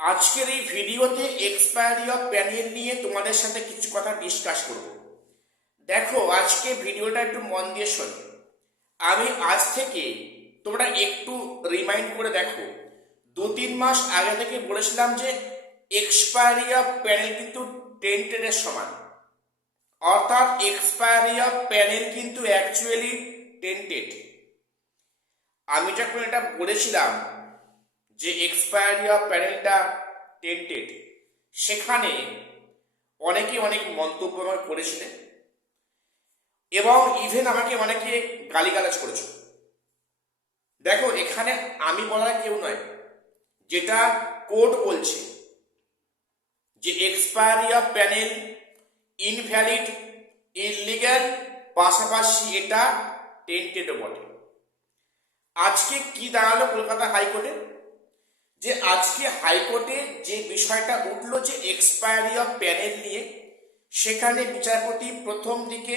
আজকের এই ভিডিওতে এক্সপায়ারি অফ প্যানেল নিয়ে তোমাদের সাথে কিছু কথা ডিসকাস করব। দেখো, আজকে ভিডিওটা একটু মন দিয়ে শোনো। আমি আজ থেকে তোমরা একটু রিমাইন্ড করে দেখো, 2-3 মাস আগে থেকে বলেছিলাম যে এক্সপায়ারি অফ প্যানেল কিন্তু টেন্টেডের সমান। অর্থাৎ এক্সপায়ারি অফ প্যানেল কিন্তু অ্যাকচুয়ালি টেন্টেড। আমি যখন এটা বলেছিলাম যে এক্সপায়ারি অফ প্যানেলটা টেন্টেড, সেখানে অনেকে অনেক মন্তব্য আমাকে করেছিলেন এবং ইভেন আমাকে অনেকে গালিগালাজ করেছে। দেখো, এখানে আমি বলার কেউ নয়, যেটা কোড বলছে যে expiry of panel invalid, illegal, পাশাপাশি এটা টেন্টেডও বটে। আজকে কি দাঁড়ালো কলকাতা হাইকোর্টে, যে আজকে হাইকোর্টে যে বিষয়টা উঠলো যে এক্সপায়ারি অফ প্যানেল নিয়ে, সেখানে বিচারপতি প্রথম দিকে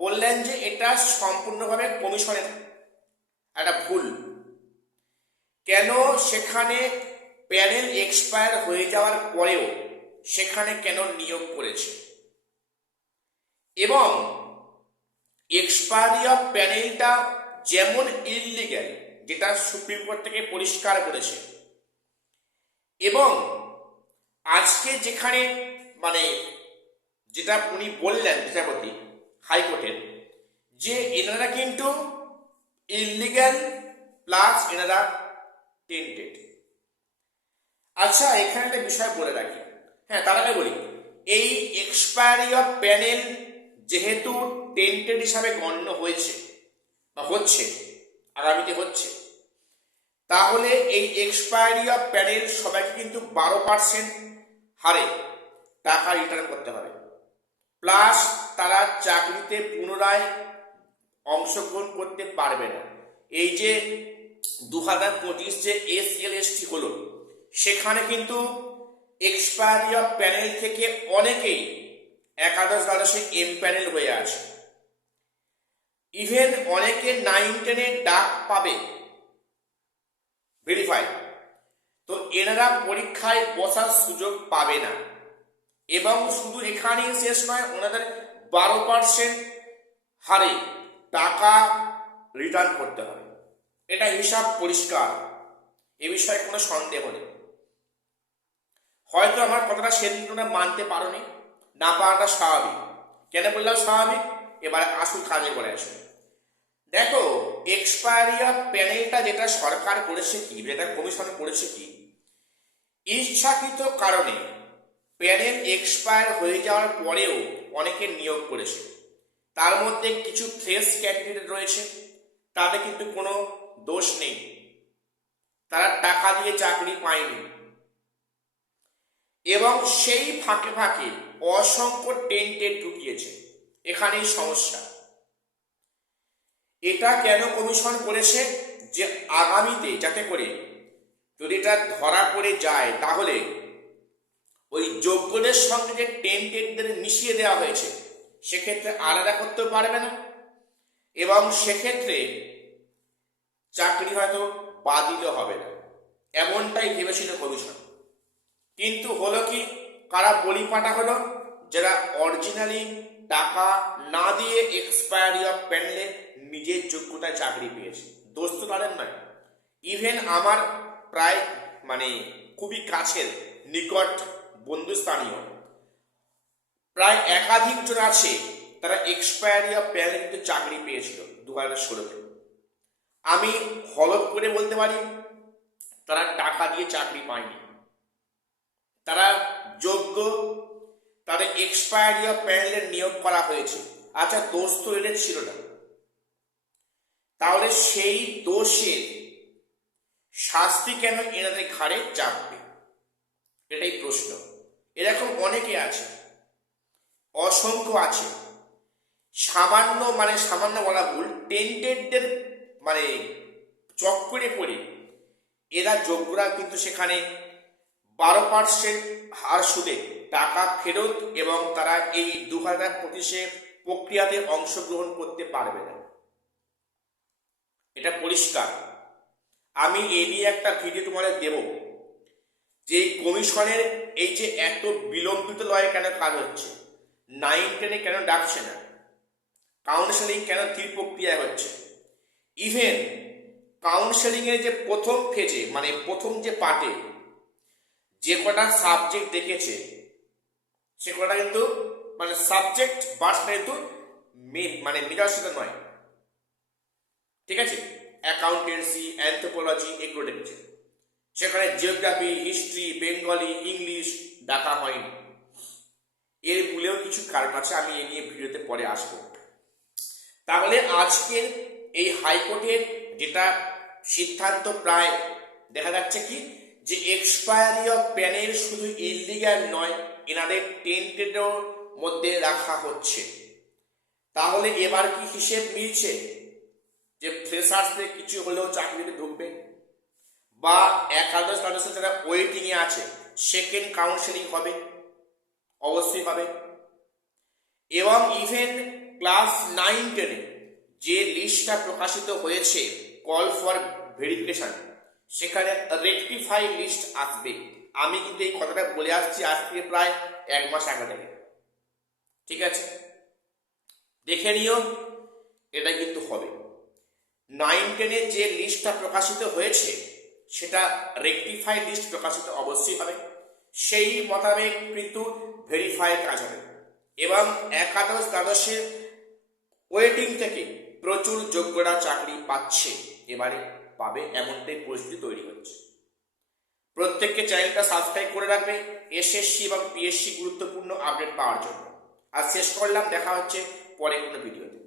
বললেন যে এটা সম্পূর্ণভাবে কমিশনের একটা ভুল। কেন সেখানে প্যানেল এক্সপায়ার হয়ে যাওয়ার পরেও সেখানে কেন নিয়োগ করেছে, এবং এক্সপায়ারি অফ প্যানেলটা যেমন ইললিগ্যাল, যেটা সুপ্রিম কোর্ট থেকে পরিষ্কার করেছে, এবং আজকে যেখানে মানে যেটা উনি বললেন বিচারপতি হাইকোর্টের, যে এনারা কিন্তু ইললিগ্যাল প্লাস এনারা টেন্টেড। আচ্ছা, এখানে একটা বিষয় বলে রাখি। হ্যাঁ, তার আগে বলি, এই এক্সপায়ারি অফ প্যানেল যেহেতু টেন্টেড হিসাবে গণ্য হয়েছে বা হচ্ছে, আগামীতে হচ্ছে, তাহলে এই এক্সপায়ারি অফ প্যানেল সবাইকে কিন্তু 12% হারে টাকা রিটার্ন করতে হবে, প্লাস তারা চাকরিতে পুনরায় অংশগ্রহণ করতে পারবে না। এই যে 2025 যে SLST হলো, সেখানে কিন্তু এক্সপায়ারি অফ প্যানেল থেকে অনেকেই একাদশ দ্বাদশে এম প্যানেল হয়ে আছে। ইভেন অনেকে 9-10 ডাক পাবে ভেরিফাই, তো এনারা পরীক্ষায় বসার সুযোগ পাবে না। এবং শুধু এখানেই শেষ নয়, ওনাদের 12% হারে টাকা রিটার্ন করতে হবে। এটা হিসাব পরিষ্কার, এ বিষয়ে কোনো সন্দেহ নেই। হয়তো আমার কথাটা সেদিন তোমরা মানতে পারোনি, না পারাটা স্বাভাবিক। কেন বললাম স্বাভাবিক, এবার আসল কাজে করে আসে। দেখো, এক্সপায়ারি অফ প্যানেলটা যেটা সরকার করেছে কি, যেটা কমিশন করেছে কি, ইচ্ছাকৃত কারণে প্যানেল এক্সপায়ার হয়ে যাওয়ার পরেও অনেকে নিয়োগ করেছে। তার মধ্যে কিছু ফ্রেশ ক্যান্ডিডেট রয়েছে, তাদের কিন্তু কোনো দোষ নেই, তারা টাকা দিয়ে চাকরি পায়নি, এবং সেই ফাঁকে ফাঁকে অসংখ্য টেন্টেড ঢুকিয়েছে। এখানেই সমস্যা। এটা কেন কমিশন করেছে, যে আগামীতে যাতে করে যদি এটা ধরা পড়ে যায়, তাহলে ওই যোগ্যদের সঙ্গে যে টেন্টেডদের মিশিয়ে দেওয়া হয়েছে, সেক্ষেত্রে আলাদা করতে পারবে না, এবং সেক্ষেত্রে চাকরি হয়তো বাতিলও হবে না, এমনটাই ভেবেছিল কমিশন। কিন্তু হলো কি, কারা বলিপাটা হলো, যারা অরিজিনালি টাকা না দিয়ে এক্সপায়ারি অফ প্যানেলে নিজের যোগ্যতায় চাকরি পেয়েছে। দোষ তো তাদের নয়। ইভেন আমার প্রায় খুবই কাছের নিকট বন্ধুস্থানীয় প্রায় একাধিক জন আছে, তারা এক্সপায়ারি অফ প্যানেলে কিন্তু চাকরি পেয়েছিল 2016-তে। আমি হলফ করে বলতে পারি, তারা টাকা দিয়ে চাকরি পায়নি, তারা যোগ্য, তাদের এক্সপায়ারি অফ প্যানেলের নিয়োগ করা হয়েছে। আচ্ছা, দোষ তো এদের ছিল না, তাহলে সেই দোষের শাস্তি কেন এনাদের ঘাড়ে চাপবে, এটাই প্রশ্ন। এরকম অনেকে আছে, অসংখ্য আছে। সামান্য বলা ভুল, টেন্টেডদের চক্করে পড়ে এরা যোগ্যরা কিন্তু সেখানে 12% হার সুদে টাকা ফেরত, এবং তারা এই 2025 প্রক্রিয়াতে অংশগ্রহণ করতে পারবে না। এটা পরিষ্কার। আমি এ নিয়ে একটা ভিডিও তোমাদের দেব, যে কমিশনের এই যে এত বিলম্বিত লয়ে কেন কাজ হচ্ছে, 9-10 কেন ডাকছে না, কাউন্সেলিং কেন ধীর প্রক্রিয়ায় হচ্ছে, ইভেন কাউন্সেলিং এর যে প্রথম ফেজে মানে প্রথম যে পার্টে যে কটা সাবজেক্ট দেখেছে সে কটা কিন্তু মানে সাবজেক্ট বার্সটা কিন্তু মানে মেজর সাথে নয়, ঠিক আছে, অ্যাকাউন্টেন্সি, অ্যানথ্রোপোলজি এগুলো দেখেছে, সেখানে জিওগ্রাফি, হিস্ট্রি, বেঙ্গলি, ইংলিশ ডাকা হয়নি। এর মূলেও কিছু কারণ আছে, আমি এ নিয়ে ভিডিওতে পরে আসবো। তাহলে আজকের এই হাইকোর্টের যেটা সিদ্ধান্ত প্রায় দেখা যাচ্ছে কি যে এক্সপায়ারি অফ প্যানেল শুধু ইলিগাল নয়, এনাদের টেন্টেডের মধ্যে রাখা হচ্ছে। তাহলে এবার কি হিসেব মিলছে যে ফ্রেশার্সদের কিছু হলেও চাকরিতে ঢুকবে, বা একাদশ দ্বাদশ যারা ওয়েটিং এ আছে সেকেন্ড কাউন্সেলিং হবে, অবশ্যই হবে। এবং ইভেন ক্লাস 9-10 যে লিস্টটা প্রকাশিত হয়েছে কল ফর ভেরিফিকেশন, সেখানে রেকটিফাই লিস্ট আসবে। আমি কিন্তু এই কথাটা বলে আসছি আজ থেকে প্রায় 1 মাস আগে থেকে, ঠিক আছে, দেখে নিও, এটা কিন্তু হবে। 9-10 যে লিস্টটা প্রকাশিত হয়েছে সেটা রেকটিফাই লিস্ট প্রকাশিত অবশ্যই হবে, সেই মোতাবেক কিন্তু ভেরিফাই কাজ হবে। এবং একাদশ দ্বাদশের ওয়েটিং থেকে প্রচুর যোগ্যরা চাকরি পাচ্ছে, এবারে পাবে, এমনটাই পরিস্থিতি তৈরি হচ্ছে। প্রত্যেককে চ্যানেলটা সাবস্ক্রাইব করে রাখবে এসএসসি এবং পিএসসি গুরুত্বপূর্ণ আপডেট পাওয়ার জন্য। আর শেষ করলাম, দেখা হচ্ছে পরে কোনো ভিডিওতে।